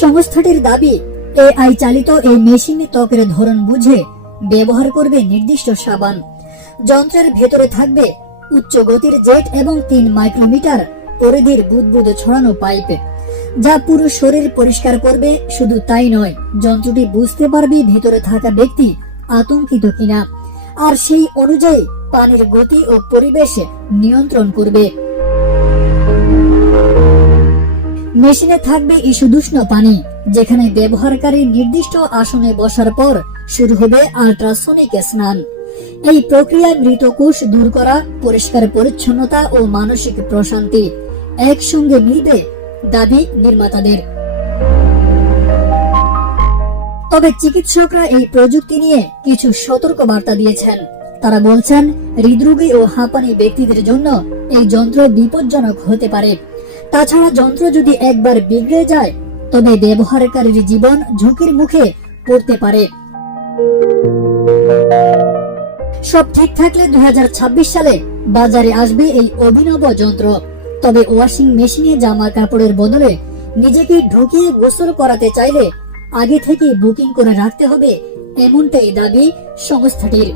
সংস্থাটির দাবি, এআই চালিত এই মেশিনে ত্বকের ধরন বুঝে ব্যবহার করবে নির্দিষ্ট সাবান। যন্ত্রের ভেতরে থাকবে উচ্চ গতির জেট এবং 3 মাইক্রোমিটার পরিধির বুদবুদ ছড়ানো পাইপ, যা পুরো শরীর পরিষ্কার করবে। শুধু তাই নয়, যন্ত্রটি বুঝতে পারবে ভেতরে থাকা ব্যক্তি আতঙ্কিত কিনা, আর সেই অনুযায়ী পানির গতি ও পরিবেশ নিয়ন্ত্রণ করবে। মেশিনে থাকবে ঈষদুষ্ণ পানি, যেখানে ব্যবহারকারী নির্দিষ্ট আসনে বসার পর শুরু হবে আল্ট্রাসোনিক স্নান। এই প্রক্রিয়ায় মৃত কোষ দূর করা, পরিষ্কার পরিচ্ছন্নতা ও মানসিক প্রশান্তি একসঙ্গে মিলবে, দাবি নির্মাতাদের। তবে চিকিৎসকরা এই প্রযুক্তি নিয়ে কিছু সতর্ক বার্তা দিয়েছেন। তারা বলছেন, হৃদরোগী ও হাঁপানি ব্যক্তিদের জন্য এই যন্ত্র বিপজ্জনক হতে পারে। তাছাড়া যন্ত্র যদি একবার বিগড়ে যায়, তবে ব্যবহারকারীর জীবন ঝুঁকির মুখে পড়তে পারে। সব ঠিক থাকলে 2026 সালে বাজারে আসবে এই অভিনব যন্ত্র। তবে ওয়াশিং মেশিনে জামা কাপড়ের বদলে নিজেকে ঢুকিয়ে গোসল করাতে চাইলে আগে থেকে বুকিং করে রাখতে হবে, এমনটাই দাবি সংস্থাটির।